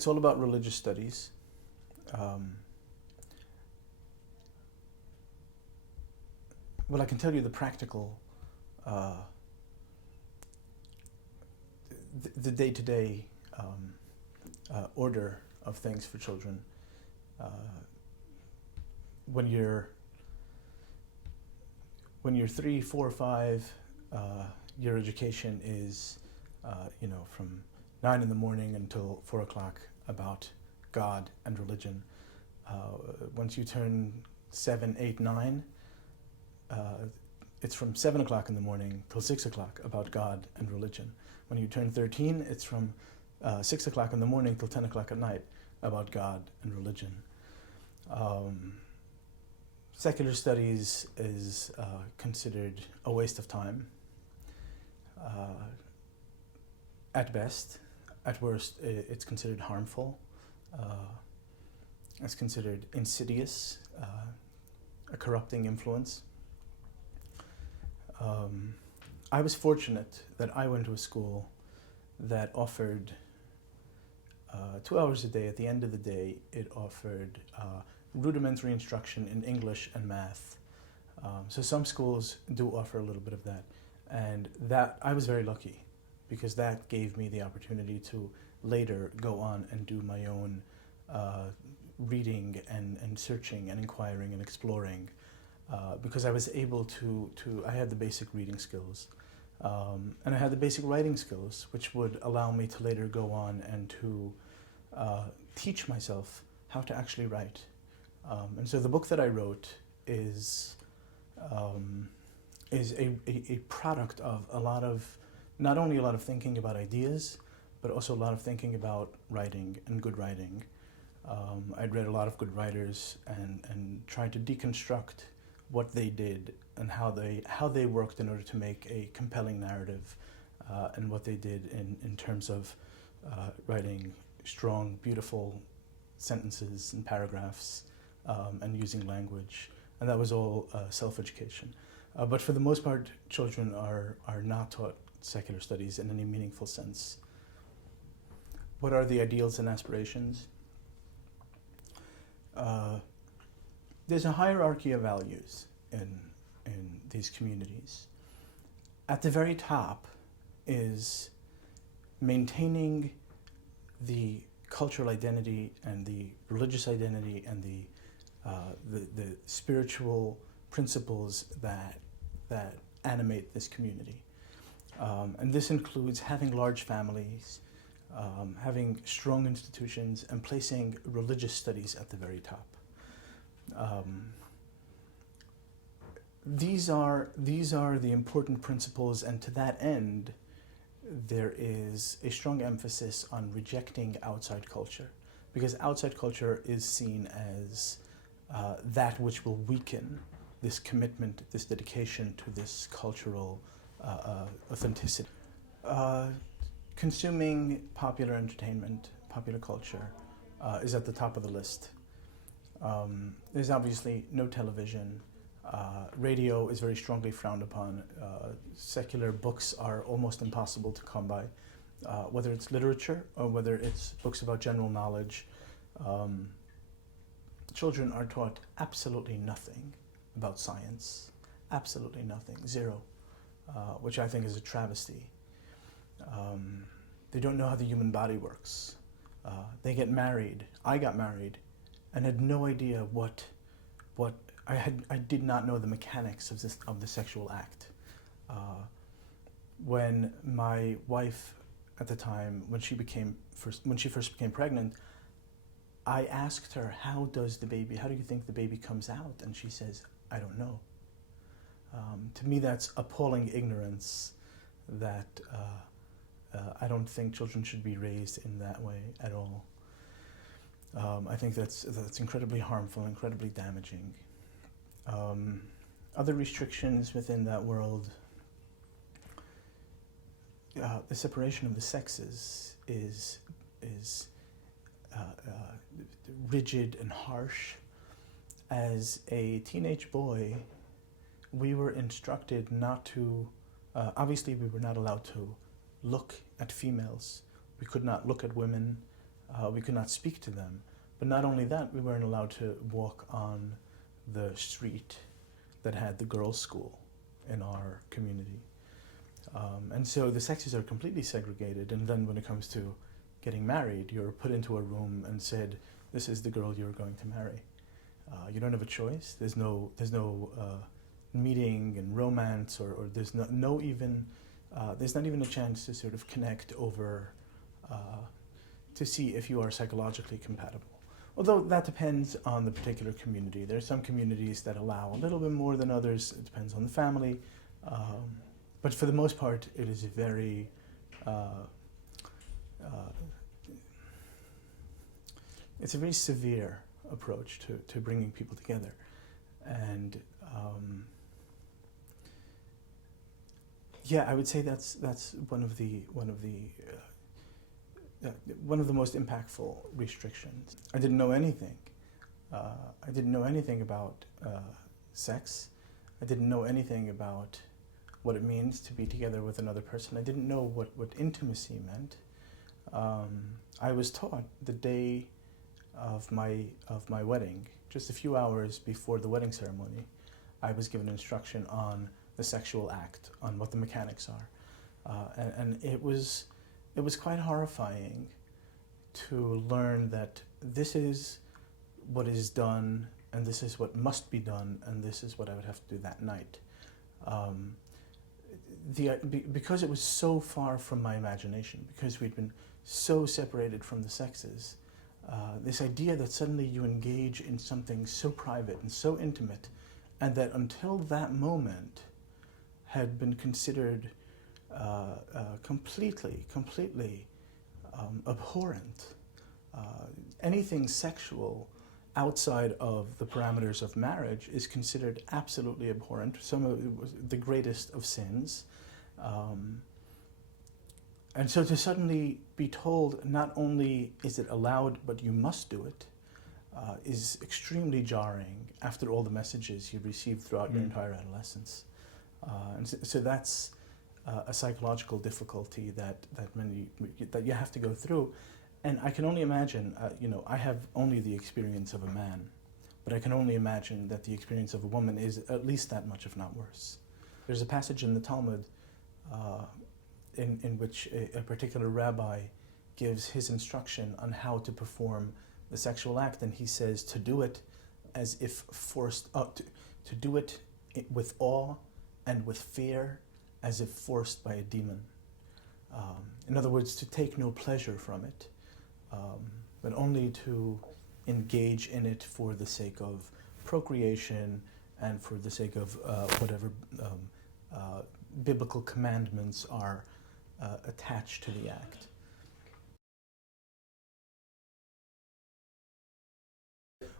It's all about religious studies. Um, well, I can tell you the practical, uh, the day-to-day order of things for children. Uh, when you're 3, 4, 5, your education is, from 9 in the morning until 4 o'clock about God and religion. Once you turn 7, 8, 9, it's from 7 o'clock in the morning till 6 o'clock about God and religion. When you turn 13, it's from 6 o'clock in the morning till 10 o'clock at night about God and religion. Secular studies is considered a waste of time. At best. At worst, it's considered harmful. It's considered insidious, a corrupting influence. I was fortunate that I went to a school that offered 2 hours a day. At the end of the day, it offered rudimentary instruction in English and math. So some schools do offer a little bit of that. And that I was very lucky, because that gave me the opportunity to later go on and do my own reading and searching and inquiring and exploring, because I was able to I had the basic reading skills, and I had the basic writing skills, which would allow me to later go on and to teach myself how to actually write. And so the book that I wrote is a product of not only a lot of thinking about ideas, but also a lot of thinking about writing and good writing. I'd read a lot of good writers and tried to deconstruct what they did and how they worked in order to make a compelling narrative, and what they did in terms of writing strong, beautiful sentences and paragraphs, and using language. And that was all self-education. But for the most part, children are not taught secular studies in any meaningful sense. What are the ideals and aspirations? There's a hierarchy of values in these communities. At the very top is maintaining the cultural identity and the religious identity and the spiritual principles that animate this community. And this includes having large families, having strong institutions, and placing religious studies at the very top. These are the important principles, and to that end, there is a strong emphasis on rejecting outside culture, because outside culture is seen as that which will weaken this commitment, this dedication to this cultural authenticity. Consuming popular entertainment, popular culture, is at the top of the list. There's obviously no television. Radio is very strongly frowned upon. Secular books are almost impossible to come by, whether it's literature or whether it's books about general knowledge. Children are taught absolutely nothing about science, absolutely nothing, zero, which I think is a travesty. They don't know how the human body works. They get married. I got married and had no idea what I did not know the mechanics of the sexual act. When my wife at the time, when she first became pregnant, I asked her, how do you think the baby comes out? And she says, I don't know. To me, that's appalling ignorance that I don't think children should be raised in that way at all. I think that's incredibly harmful, incredibly damaging. Other restrictions within that world, the separation of the sexes is rigid and harsh. As a teenage boy, we were instructed not to, obviously we were not allowed to look at females. We could not look at women. We could not speak to them. But not only that, we weren't allowed to walk on the street that had the girls' school in our community. And so the sexes are completely segregated, and then when it comes to getting married, you're put into a room and said, this is the girl you're going to marry. You don't have a choice. There's no meeting and romance, or there's there's not even a chance to sort of connect over to see if you are psychologically compatible. Although that depends on the particular community. There are some communities that allow a little bit more than others. It depends on the family. But for the most part, it is a very it's a very severe approach to bringing people together. And yeah, I would say that's one of the most impactful restrictions. I didn't know anything. I didn't know anything about sex. I didn't know anything about what it means to be together with another person. I didn't know what intimacy meant. I was taught the day of my wedding, just a few hours before the wedding ceremony, I was given instruction on the sexual act, on what the mechanics are. And it was quite horrifying to learn that this is what is done, and this is what must be done, and this is what I would have to do that night. Because it was so far from my imagination, because we'd been so separated from the sexes, this idea that suddenly you engage in something so private and so intimate, and that until that moment had been considered completely abhorrent. Anything sexual outside of the parameters of marriage is considered absolutely abhorrent, some of the greatest of sins. And so to suddenly be told not only is it allowed, but you must do it, is extremely jarring after all the messages you received throughout your entire adolescence. And so that's a psychological difficulty that you have to go through. And I can only imagine, I have only the experience of a man, but I can only imagine that the experience of a woman is at least that much, if not worse. There's a passage in the Talmud in which a particular rabbi gives his instruction on how to perform the sexual act, and he says to do it as if forced, to do it with awe and with fear, as if forced by a demon. In other words, to take no pleasure from it, but only to engage in it for the sake of procreation and for the sake of whatever biblical commandments are attached to the act.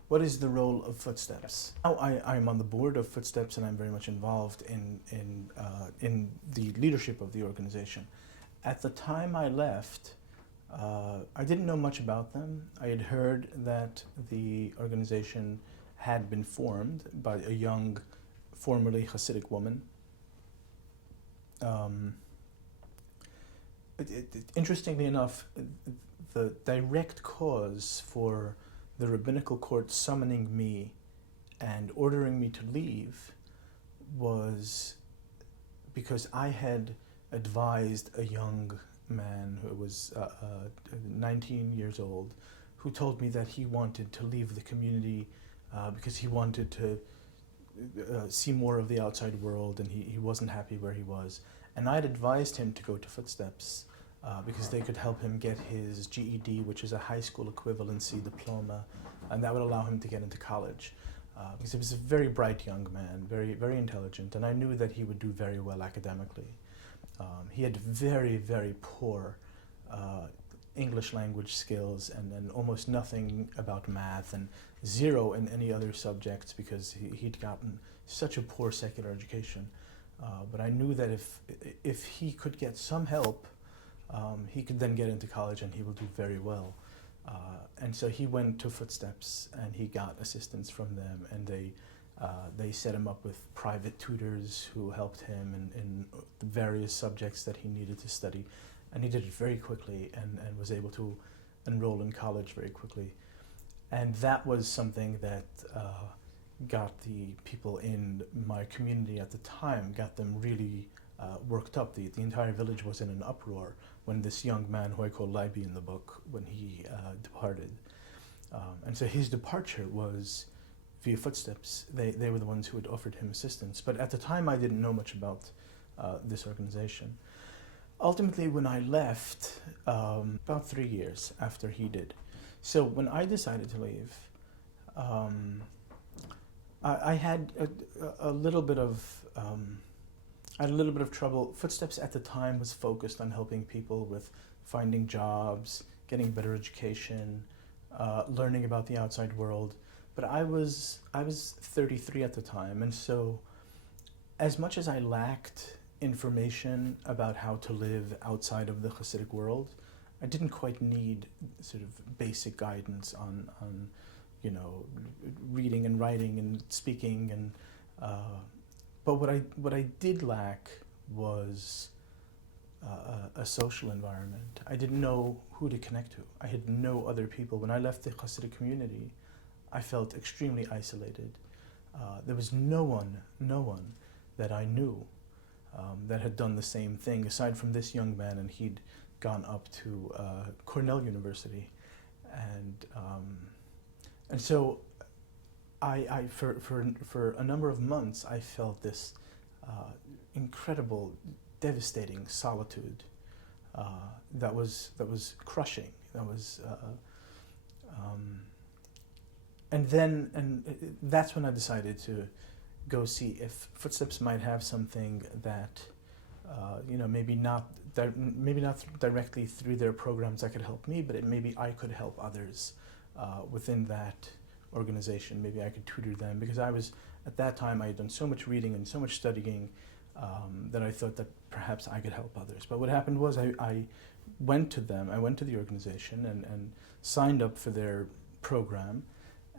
What is the role of Footsteps? Now I'm on the board of Footsteps, and I'm very much involved in the leadership of the organization. At the time I left, I didn't know much about them. I had heard that the organization had been formed by a young, formerly Hasidic woman. Interestingly enough, the direct cause for the rabbinical court summoning me and ordering me to leave was because I had advised a young man who was 19 years old, who told me that he wanted to leave the community because he wanted to see more of the outside world, and he wasn't happy where he was. And I'd advised him to go to Footsteps because they could help him get his GED, which is a high school equivalency diploma, and that would allow him to get into college. Because he was a very bright young man, very, very intelligent, and I knew that he would do very well academically. He had very, very poor English language skills, and almost nothing about math, and zero in any other subjects because he'd gotten such a poor secular education. But I knew that if he could get some help, he could then get into college and he will do very well. And so he went to Footsteps and he got assistance from them, and they set him up with private tutors who helped him in the various subjects that he needed to study. And he did it very quickly and was able to enroll in college very quickly. And that was something that got the people in my community at the time, got them really worked up. The entire village was in an uproar when this young man, who I call Libby in the book, when he departed. And so his departure was via footsteps. They were the ones who had offered him assistance. But at the time, I didn't know much about this organization. Ultimately, when I left, about 3 years after he did, so when I decided to leave, I had a little bit of I had a little bit of trouble. Footsteps at the time was focused on helping people with finding jobs, getting better education, learning about the outside world. But I was 33 at the time, and so as much as I lacked information about how to live outside of the Hasidic world, I didn't quite need sort of basic guidance on reading and writing and speaking, and but what I did lack was a social environment. I didn't know who to connect to. I had no other people. When I left the Hasidic community, I felt extremely isolated. There was no one that I knew that had done the same thing, aside from this young man, and he'd gone up to Cornell University, and so I for a number of months I felt this incredible, devastating solitude that was crushing. That was and that's when I decided to go see if Footsteps might have something that maybe not directly through their programs that could help me, but maybe I could help others within that organization. Maybe I could tutor them, because at that time I had done so much reading and so much studying that I thought that perhaps I could help others. But what happened was I went to them, I went to the organization and signed up for their program.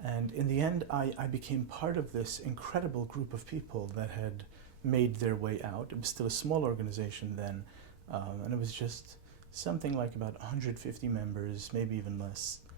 And in the end, I became part of this incredible group of people that had made their way out. It was still a small organization then, and it was just something like about 150 members, maybe even less,